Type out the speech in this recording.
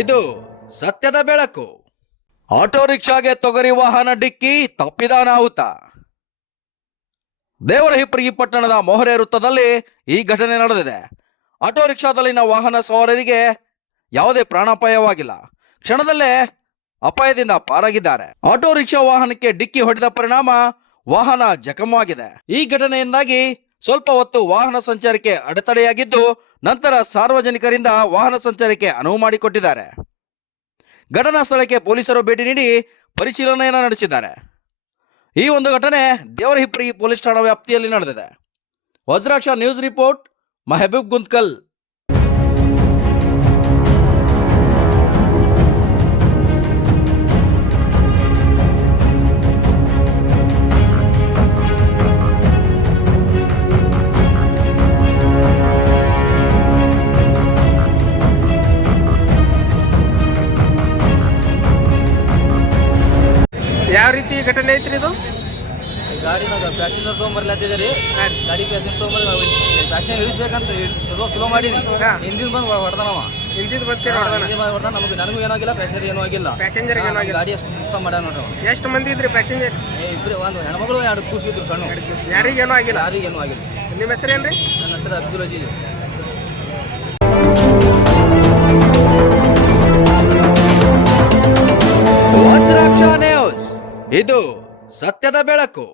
ಇದು ಸತ್ಯದ ಬೆಳಕು. ಆಟೋ ರಿಕ್ಷಾಗೆ ತೊಗರಿ ವಾಹನ ಡಿಕ್ಕಿ, ತಪ್ಪಿದ ಅನಾಹುತ. ದೇವರಹಿಪ್ಪರಗಿ ಪಟ್ಟಣದ ಮೊಹರೆ ವೃತ್ತದಲ್ಲಿ ಈ ಘಟನೆ ನಡೆದಿದೆ. ಆಟೋ ರಿಕ್ಷಾದಲ್ಲಿನ ವಾಹನ ಸವಾರರಿಗೆ ಯಾವುದೇ ಪ್ರಾಣಾಪಾಯವಾಗಿಲ್ಲ. ಕ್ಷಣದಲ್ಲೇ ಅಪಾಯದಿಂದ ಪಾರಾಗಿದ್ದಾರೆ. ಆಟೋ ರಿಕ್ಷಾ ವಾಹನಕ್ಕೆ ಡಿಕ್ಕಿ ಹೊಡೆದ ಪರಿಣಾಮ ವಾಹನ ಜಖಮವಾಗಿದೆ. ಈ ಘಟನೆಯಿಂದಾಗಿ ಸ್ವಲ್ಪ ಹೊತ್ತು ವಾಹನ ಸಂಚಾರಕ್ಕೆ ಅಡೆತಡೆಯಾಗಿದ್ದು, ನಂತರ ಸಾರ್ವಜನಿಕರಿಂದ ವಾಹನ ಸಂಚಾರಕ್ಕೆ ಅನುವು ಮಾಡಿಕೊಟ್ಟಿದ್ದಾರೆ. ಘಟನಾ ಸ್ಥಳಕ್ಕೆ ಪೊಲೀಸರು ಭೇಟಿ ನೀಡಿ ಪರಿಶೀಲನೆಯನ್ನು ನಡೆಸಿದ್ದಾರೆ. ಈ ಒಂದು ಘಟನೆ ದೇವರಹಿಪ್ಪರಗಿ ಪೊಲೀಸ್ ಠಾಣಾ ವ್ಯಾಪ್ತಿಯಲ್ಲಿ ನಡೆದಿದೆ. Vajraksha news report, Mehboob Guntakal. ಯಾವ ರೀತಿ ಘಟನೆ ಐತ್ರಿ ಇದು? ಗಾಡಿನಾಗ ಪ್ಯಾಸೆಂಜರ್ ತೊಗೊಂಬರ್ಲತ್ತಿದ್ದೀರಿ. ಗಾಡಿ ಪ್ಯಾಸೆಂಜರ್ ತೊಗೊಂಬರ್ ಪ್ಯಾಸೆಂಜರ್ ಇಳಿಸ್ಬೇಕಂತ ಸ್ಲೋ ಮಾಡೀನಿ. ಹಿಂದಿನ ಬಂದು ಹೊಡೆದನವ. ಹಿಂದಿನ ಹೊಡೆದ ನನಗೂ ಏನೂ ಆಗಿಲ್ಲ, ಪ್ಯಾಸೆಂಜರ್ ಏನೂ ಆಗಿಲ್ಲ. ಪ್ಯಾಸೆಂಜರ್ ಗಾಡಿ ಅಷ್ಟು ನುಕ್ಸಾನ್ ಮಾಡ್ಯಾನ ನೋಡ್ರಿ. ಎಷ್ಟು ಮಂದಿ ಇದ್ರಿ ಪ್ಯಾಸೆಂಜರ್? ಇಬ್ಬರು, ಒಂದು ಹೆಣ್ಮಗಳು, 2 ಕೂಸಿದ್ರು ಸಣ್ಣ. ಯಾರಿಗೇನೂ ಆಗಿಲ್ಲ? ಯಾರಿಗೇನೂ ಆಗಿಲ್ಲ. ನಿಮ್ಮ ಹೆಸರೇನ್ರಿ? ನನ್ನ ಹೆಸರು ಅಬ್ದುಲ್ ಅಜೀಜ್. ವಜ್ರಾಕ್ಷ ನ್ಯೂಸ್, ಇದು ಸತ್ಯದ ಬೆಳಕು.